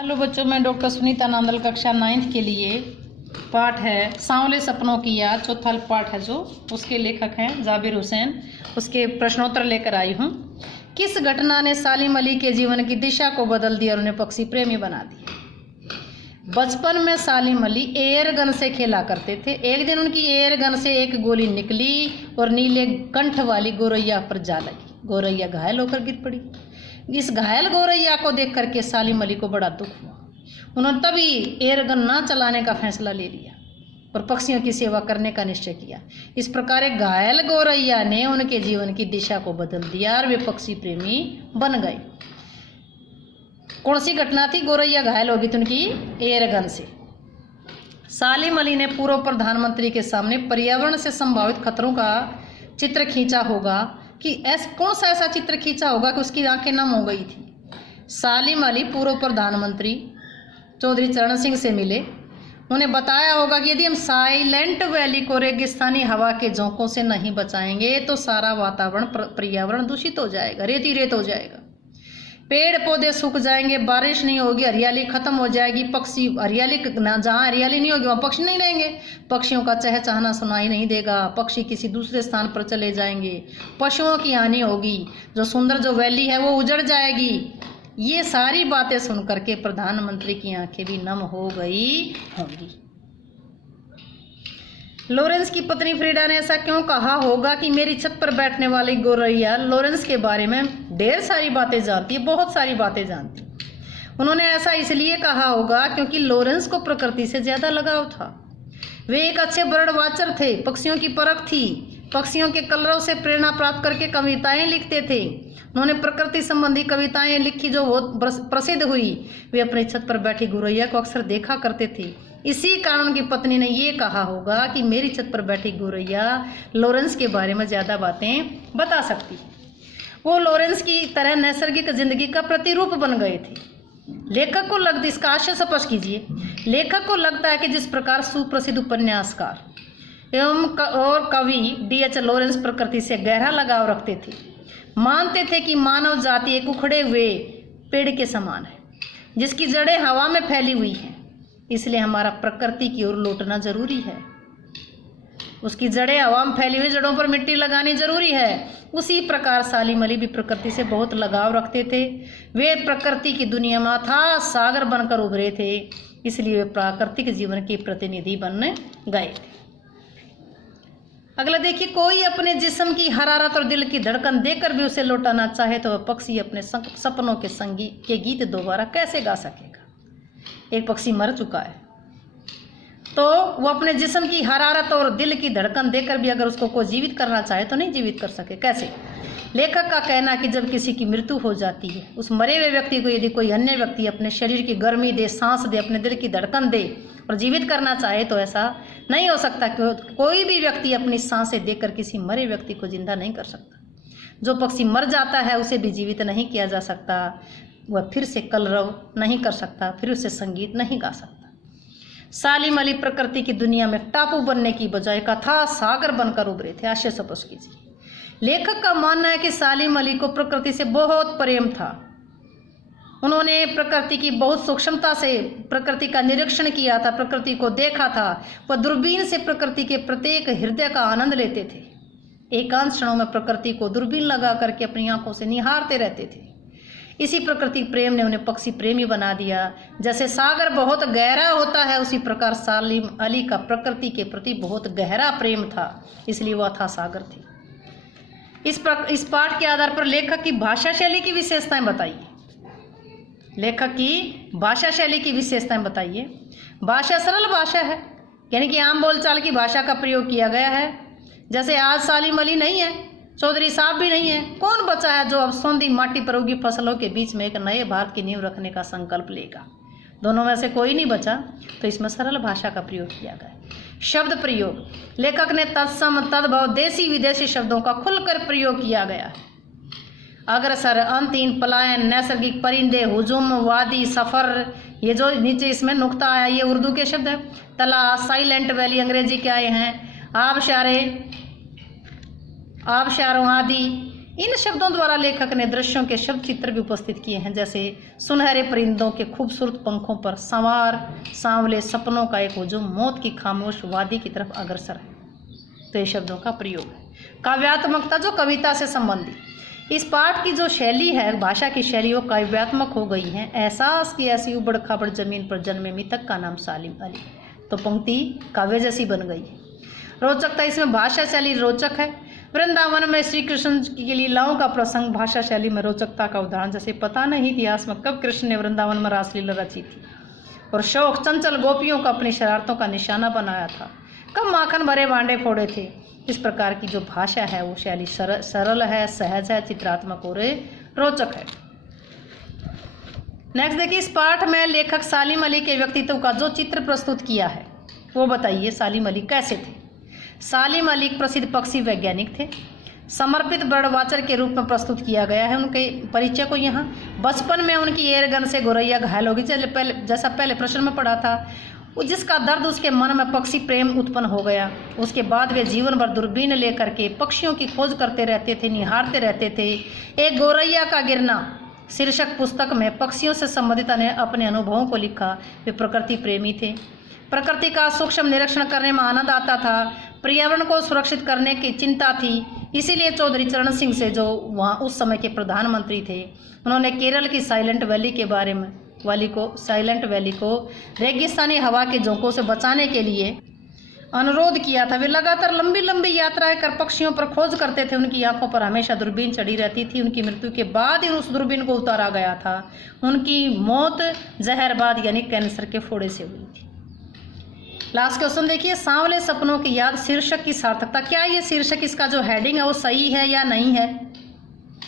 Hello बच्चों, मैं doctor Sunita Nandal कक्षा 9th के लिए पाठ है सांवले सपनों की याद, चौथा पाठ है जो उसके लेखक हैं जाबिर हुसैन। उसके प्रश्नोत्तर लेकर आई हूँ। किस घटना ने सालिम अली के जीवन की दिशा को बदल दिया और उन्हें पक्षी प्रेमी बना दिया? बचपन में सालिम अली एयर गन से खेला करते थे। एक दिन उनकी एयर गन से एक गोली निकली और नीले कंठ वाली गोरैया पर जा लगी। गोरैया घायल होकर गिर पड़ी। इस घायल गोरैया को देख करके सालिम अली को बड़ा दुख हुआ। उन्होंने तभी एयर गन ना चलाने का फैसला ले लिया और पक्षियों की सेवा करने का निश्चय किया। इस प्रकार एक घायल गोरैया ने उनके जीवन की दिशा को बदल दिया और वे पक्षी प्रेमी बन गए। कौन सी घटना थी? गोरैया घायल होगी तो उनकी एयर गन से। सालिम अली ने पूर्व प्रधानमंत्री के सामने पर्यावरण से संभावित खतरों का चित्र खींचा होगा कि कौन सा ऐसा चित्र खींचा होगा कि उसकी आंखें नम हो गई थी। सालिम अली पूर्व प्रधानमंत्री चौधरी चरण सिंह से मिले। उन्हें बताया होगा कि यदि हम साइलेंट वैली को रेगिस्तानी हवा के झोंकों से नहीं बचाएंगे तो सारा वातावरण पर्यावरण दूषित हो जाएगा, रेती रेत हो जाएगा, पेड़ पौधे सूख जाएंगे, बारिश नहीं होगी, हरियाली खत्म हो जाएगी, पक्षी हरियाली जहाँ हरियाली नहीं होगी वहाँ पक्षी नहीं रहेंगे, पक्षियों का चहचहाना सुनाई नहीं देगा, पक्षी किसी दूसरे स्थान पर चले जाएंगे, पशुओं की हानि होगी, जो सुंदर जो वैली है वो उजड़ जाएगी। ये सारी बातें सुन करके प्रधानमंत्री की आंखें भी नम हो गई होंगी। लॉरेंस की पत्नी फ्रीडा ने ऐसा क्यों कहा होगा कि मेरी छत पर बैठने वाली गोरैया लॉरेंस के बारे में ढेर सारी बातें जानती है, बहुत सारी बातें जानती है। उन्होंने ऐसा इसलिए कहा होगा क्योंकि लॉरेंस को प्रकृति से ज्यादा लगाव था। वे एक अच्छे बर्ड वॉचर थे, पक्षियों की परख थी, पक्षियों के कलरव से प्रेरणा प्राप्त करके कविताएं लिखते थे। उन्होंने प्रकृति संबंधी कविताएं लिखी जो बहुत प्रसिद्ध हुई। वे अपनी छत पर बैठी गोरैया को अक्सर देखा करते थे। इसी कारण उनकी पत्नी ने ये कहा होगा कि मेरी छत पर बैठी गोरैया लॉरेंस के बारे में ज्यादा बातें बता सकती है। वो लॉरेंस की तरह नैसर्गिक जिंदगी का प्रतिरूप बन गए थे। लेखक को लगता, इसका आशय स्पष्ट कीजिए, लेखक को लगता है कि जिस प्रकार सुप्रसिद्ध उपन्यासकार एवं और कवि D.H. लॉरेंस प्रकृति से गहरा लगाव रखते थे, मानते थे कि मानव जाति एक उखड़े हुए पेड़ के समान है जिसकी जड़ें हवा में फैली हुई हैं, इसलिए हमारा प्रकृति की ओर लौटना जरूरी है। उसकी जड़ें हवा में फैली हुई जड़ों पर मिट्टी लगानी जरूरी है। उसी प्रकार सालिम अली भी प्रकृति से बहुत लगाव रखते थे। वे प्रकृति की दुनिया में अथाह सागर बनकर उभरे थे, इसलिए वे प्राकृतिक जीवन के प्रतिनिधि बनने गए थे। अगला देखिए, कोई अपने जिस्म की हरारत और दिल की धड़कन देकर भी उसे लौटाना चाहे तो वह पक्षी अपने सपनों के गीत दोबारा कैसे गा सकेगा? एक पक्षी मर चुका है तो वो अपने जिस्म की हरारत और दिल की धड़कन देकर भी अगर उसको कोई जीवित करना चाहे तो नहीं जीवित कर सके। कैसे? लेखक का कहना है कि जब किसी की मृत्यु हो जाती है, उस मरे हुए व्यक्ति को यदि कोई अन्य व्यक्ति अपने शरीर की गर्मी दे, सांस दे, अपने दिल की धड़कन दे और जीवित करना चाहे तो ऐसा नहीं हो सकता। कोई भी व्यक्ति अपनी सांसें देकर किसी मरे व्यक्ति को जिंदा नहीं कर सकता। जो पक्षी मर जाता है उसे भी जीवित नहीं किया जा सकता, वह फिर से कलरव नहीं कर सकता, फिर उसे संगीत नहीं गा सकता। सालिम अली प्रकृति की दुनिया में टापू बनने की बजाय कथा सागर बनकर उभरे थे। आशय स्पष्ट कीजिए। लेखक का मानना है कि सालिम अली को प्रकृति से बहुत प्रेम था। उन्होंने प्रकृति की बहुत सूक्ष्मता से प्रकृति का निरीक्षण किया था, प्रकृति को देखा था। वह दूरबीन से प्रकृति के प्रत्येक हृदय का आनंद लेते थे। एकांत क्षणों में प्रकृति को दूरबीन लगा करके अपनी आंखों से निहारते रहते थे। इसी प्रकृति प्रेम ने उन्हें पक्षी प्रेमी बना दिया। जैसे सागर बहुत गहरा होता है, उसी प्रकार सालिम अली का प्रकृति के प्रति बहुत गहरा प्रेम था, इसलिए वह था सागर थी। इस पाठ के आधार पर लेखक की भाषा शैली की विशेषताएं बताइए। लेखक की भाषा शैली की विशेषताएं बताइए। भाषा सरल भाषा है, यानी कि आम बोलचाल की भाषा का प्रयोग किया गया है। जैसे आज सालिम अली नहीं है, चौधरी साहब भी नहीं है, कौन बचा है जो अब सौंधी माटी पर उगी फसलों के बीच में एक नए भारत की नींव रखने का संकल्प लेगा? दोनों में से कोई नहीं बचा, तो इसमें सरल भाषा का प्रयोग किया गया। शब्द प्रयोग, लेखक ने तत्सम, तद्भव, देसी विदेशी शब्दों का खुलकर प्रयोग किया गया है। अग्रसर, अंतहीन, पलायन, नैसर्गिक, परिंदे, हुजूम, वादी, सफर, ये जो नीचे इसमें नुक्ता आया ये उर्दू के शब्द है। तला, साइलेंट वैली अंग्रेजी के आए हैं। आबशारों आदि, इन शब्दों द्वारा लेखक ने दृश्यों के शब्द चित्र भी उपस्थित किए हैं, जैसे सुनहरे परिंदों के खूबसूरत पंखों पर सवार सांवले सपनों का एक हुजूम मौत की खामोश वादी की तरफ अग्रसर है। तो ये शब्दों का प्रयोग है। काव्यात्मकता जो कविता से संबंधित, इस पाठ की जो शैली है, भाषा की शैली, वो काव्यात्मक हो गई है। एहसास की ऐसी उबड़ खाबड़ जमीन पर जन्मे मितक का नाम सालिम अली, तो पंक्ति काव्य जैसी बन गई है। रोचकता, इसमें भाषा शैली रोचक है। वृंदावन में श्री कृष्ण की लीलाओं का प्रसंग भाषा शैली में रोचकता का उदाहरण, जैसे पता नहीं इतिहास में कब कृष्ण ने वृंदावन में रासलीला रची थी और शौक चंचल गोपियों को अपनी शरारतों का निशाना बनाया था, कब माखन भरे भांडे फोड़े थे। इस प्रकार की जो भाषा है वो शैली सरल है, सहज है, चित्रात्मक और रोचक है। नेक्स्ट देखिए, इस पाठ में लेखक सालिम अली के व्यक्तित्व का जो चित्र प्रस्तुत किया है वो बताइए, सालिम अली कैसे थे। सालिम अली एक प्रसिद्ध पक्षी वैज्ञानिक थे, समर्पित बर्ड वाचर के रूप में प्रस्तुत किया गया है उनके परिचय को यहाँ। बचपन में उनकी एयरगन से गौरैया घायल होगी, जैसा पहले प्रश्न में पढ़ा था, जिसका दर्द उसके मन में पक्षी प्रेम उत्पन्न हो गया। उसके बाद वे जीवन भर दूरबीन लेकर के पक्षियों की खोज करते रहते थे, निहारते रहते थे। एक गौरैया का गिरना शीर्षक पुस्तक में पक्षियों से संबंधित अपने अनुभवों को लिखा। वे प्रकृति प्रेमी थे, प्रकृति का सूक्ष्म निरीक्षण करने में आनंद आता था, पर्यावरण को सुरक्षित करने की चिंता थी। इसीलिए चौधरी चरण सिंह से, जो वहाँ उस समय के प्रधानमंत्री थे, उन्होंने केरल की साइलेंट वैली के बारे में साइलेंट वैली को रेगिस्तानी हवा के झोंकों से बचाने के लिए अनुरोध किया था। वे लगातार लंबी लंबी यात्राएं कर पक्षियों पर खोज करते थे। उनकी आंखों पर हमेशा दूरबीन चढ़ी रहती थी। उनकी मृत्यु के बाद ही उस दूरबीन को उतारा गया था। उनकी मौत जहरबाद यानी कैंसर के फोड़े से हुई थी। लास्ट क्वेश्चन देखिए, सांवले सपनों की याद शीर्षक की सार्थकता। क्या ये शीर्षक, इसका जो हेडिंग है वो सही है या नहीं है।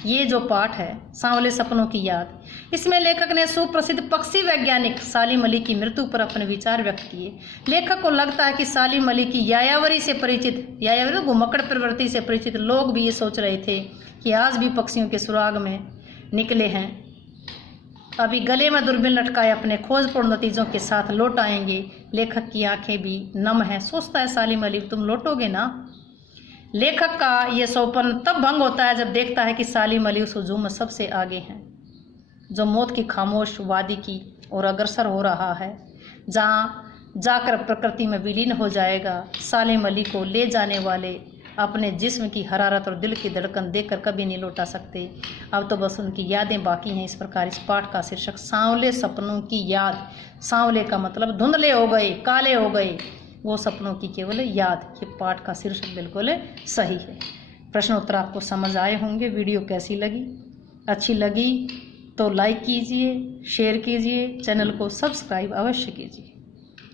ये जो पाठ है सांवले सपनों की याद, इसमें लेखक ने सुप्रसिद्ध पक्षी वैज्ञानिक सालिम अली की मृत्यु पर अपने विचार व्यक्त किए। लेखक को लगता है कि सालिम अली की यायावरी से परिचित, यायावरी घुमक्कड़ प्रवृत्ति से परिचित लोग भी ये सोच रहे थे कि आज भी पक्षियों के सुराग में निकले हैं, अभी गले में दूरबीन लटकाए अपने खोजपूर्ण नतीजों के साथ लौट आएंगे। लेखक की आंखें भी नम हैं। सोचता है सालिम अली, तुम लौटोगे ना। लेखक का यह सौपन तब भंग होता है जब देखता है कि सालिम अली उस हुजूम में सबसे आगे हैं, जो मौत की खामोश वादी की और अग्रसर हो रहा है, जहाँ जाकर प्रकृति में विलीन हो जाएगा। सालिम अली को ले जाने वाले अपने जिस्म की हरारत और दिल की धड़कन देखकर कभी नहीं लौटा सकते। अब तो बस उनकी यादें बाकी हैं। इस प्रकार इस पाठ का शीर्षक सांवले सपनों की याद। सांवले का मतलब धुंधले हो गए, काले हो गए, वो सपनों की केवल याद। ये पाठ का शीर्षक बिल्कुल सही है। प्रश्न उत्तर आपको समझ आए होंगे। वीडियो कैसी लगी? अच्छी लगी तो लाइक कीजिए, शेयर कीजिए, चैनल को सब्सक्राइब अवश्य कीजिए।